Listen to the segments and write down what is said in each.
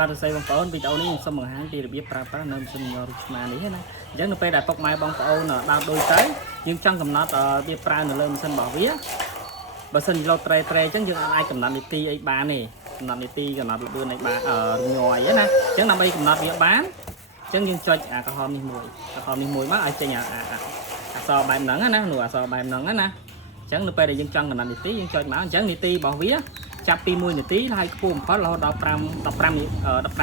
បាទសរសៃបងប្អូនវីដេអូនេះខ្ញុំសូមបង្ហាញពីរបៀបប្រើប្រាស់នៅម៉ាស៊ីនញ័ររូបស្មានេះណាអញ្ចឹងនៅពេលដែលពុកម៉ែបងប្អូនដោតដូចទៅយើងចង់កំណត់វាប្រើនៅលើម៉ាស៊ីនរបស់វាបើសិនលោតត្រេអញ្ចឹងយើងអាចកំណត់នីតិអីបានទេកំណត់នីតិកំណត់លឿនអីបានញ័រអីណាអញ្ចឹងដើម្បីកំណត់វាបានអញ្ចឹងយើងចុចអាក្រហមនេះមួយមកឲ្យចេញអក្សរបែបហ្នឹងណានោះអក្សរបែបហ្នឹងណាអញ្ចឹងនៅពេលដែលយើងចង់កំណត់នីតិយើងចុចមកអញ្ចឹងនីតិរបស់វាចាប់ពី1នាទីហើយខ្ពស់បំផុតរហូតដល់15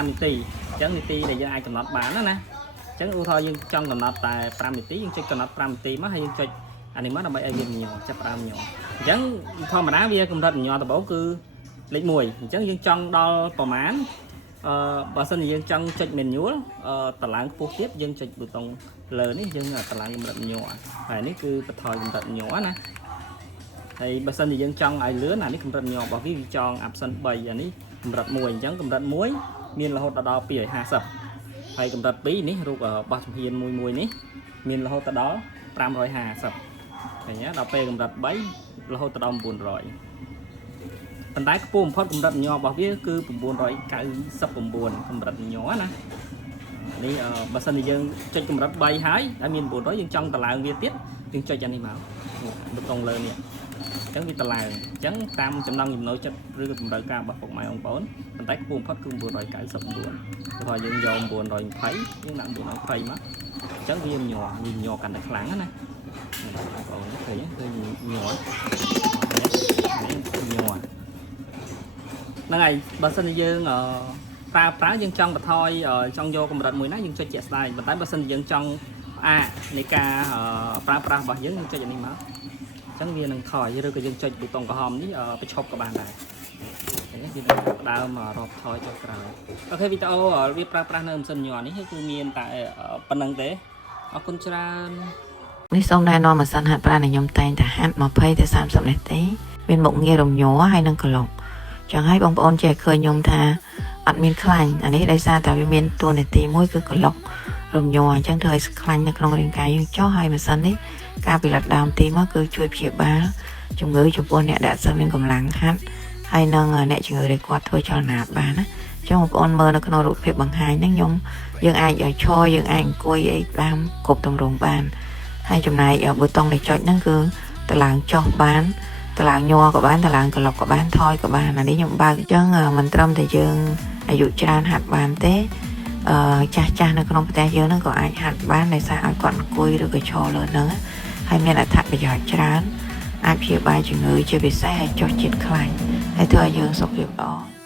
នាទីអញ្ចឹងនីតិដែលយើងអាចកំណត់បានណាអញ្ចឹងឧទាហរណ៍យើងចង់កំណត់តែ5នាទីយើងចុចកំណត់5នាទីមកហើយយើងចុចអានេះមកដើម្បីឲ្យវាញ័រចាប់5ញ័រអញ្ចឹងធម្មតាវាកម្រិតញ័រដំបូងគឺលេខ1អញ្ចឹងយើងចង់ដល់ប្រមាណបើសិនជាយើងចង់ចុច manual តឡើងខ្ពស់ទៀតយើងចុចប៊ូតុងលើនេះយើងតឡើងកម្រិតញ័រហើយនេះគឺបន្ថយកម្រិតញ័រណាហើយបើសិនជាយើងចង់ឲ្យលឿនអានេះកម្រិតញ័ររបស់វាចង់ option 3អានេះកម្រិត1អញ្ចឹងកម្រិត1មានរហូតដល់250ហើយកម្រិត2នេះរូបបោះចំហៀនមួយនេះមានរហូតដល់550ឃើញទេដល់ពេលកម្រិត3រហូតដល់900ប៉ុន្តែខ្ពស់បំផុតកម្រិតញ័ររបស់វាគឺ999កម្រិតញ័រណានេះបើសិនជាយើងចុចកម្រិត3ហើយដែលមាន900យើងចង់តឡើងវាទៀតយើងចុចអានេះមកប៊ូតុងលើនេះអញ្ចឹងវាតឡើងអញ្ចឹងតាមចំណង់ចំណូលចិត្តឬក៏តម្រូវការរបស់ពុកម៉ែបងប្អូនប៉ុន្តែខ្ពស់បំផុតគឺ999ព្រោះយើងយក920យើងដាក់920មកអញ្ចឹងវាញ័រកាន់តែខ្លាំងណាបងប្អូនឃើញគឺញ័រហ្នឹងហើយបើសិនជាយើងប្រើយើងចង់បន្ថយចង់យកកម្រិតមួយណាយើងចុចជាក់ស្ដែងប៉ុន្តែបើសិនជាយើងចង់នៃការប្រើប្រាស់របស់យើងចុចអានេះមកអញ្ចឹងវានឹងថយឬក៏យើងចុចប៊ូតុងក្រហមនេះបញ្ឈប់ក៏បានដែរវានឹងដើមរាប់ថយចុះក្រោយអូខេវីដេអូវាប្រើប្រាស់នៅម៉ាស៊ីនញ័រនេះគឺមានតែប៉ុណ្្នឹងទេអរគុណច្រើននេះសូមណែនាំម៉ាស៊ីនហាត់ប្រាណដែលខ្ញុំតែងតែហាត់20ទៅ30នាទីមានមុខងាររំញ័រហើយនិងក្លុកចឹងហើយបងប្អូនចេះឃើញខ្ញុំថាអត់មានខ្លាញ់អានេះដោយសារតែវាមានតួនាទីមួយគឺក្លុករំញ័រអញ្ចឹងធ្វើឲ្យខ្លាញ់នៅក្នុងរាងកាយយើងចុះហើយម៉ាស៊ីននេះការពិនិត្យដើមទីមកគឺជួយព្យាបាលជំងឺចំពោះអ្នកដែលអត់សូវមានកម្លាំងហាត់ហើយនឹងអ្នកជំងឺដែលគាត់ធ្វើចលនាបានណាចឹងបងប្អូនមើលនៅក្នុងរូបភាពបង្ហាញហ្នឹងយើងអាចឲ្យឈរយើងអាចអង្គុយអីតាមគ្រប់ទម្រង់បានហើយចំណែកប៊ូតុងដែលចុចហ្នឹងគឺតឡើងចុះបានតឡើងញ័រក៏បានតឡើងក្លុកក៏បានថយក៏បានអានេះខ្ញុំបើកអញ្ចឹងមិនត្រឹមតែយើងអាយុច្រើនហាត់បានទេចាស់នៅក្នុងប្រទេសយើងហ្នឹងក៏អាចហាត់បានដោយសារឲ្យគាត់អង្គុយឬក៏ឈរលើហ្នឹងហើយមានអត្ថប្រយោជន៍ច្រើនអាចព្យាបាលជំងឺជាពិសេសឲ្យចុះជាតិខ្លាញ់ហើយធ្វើឲ្យយើងសុខភាពល្អ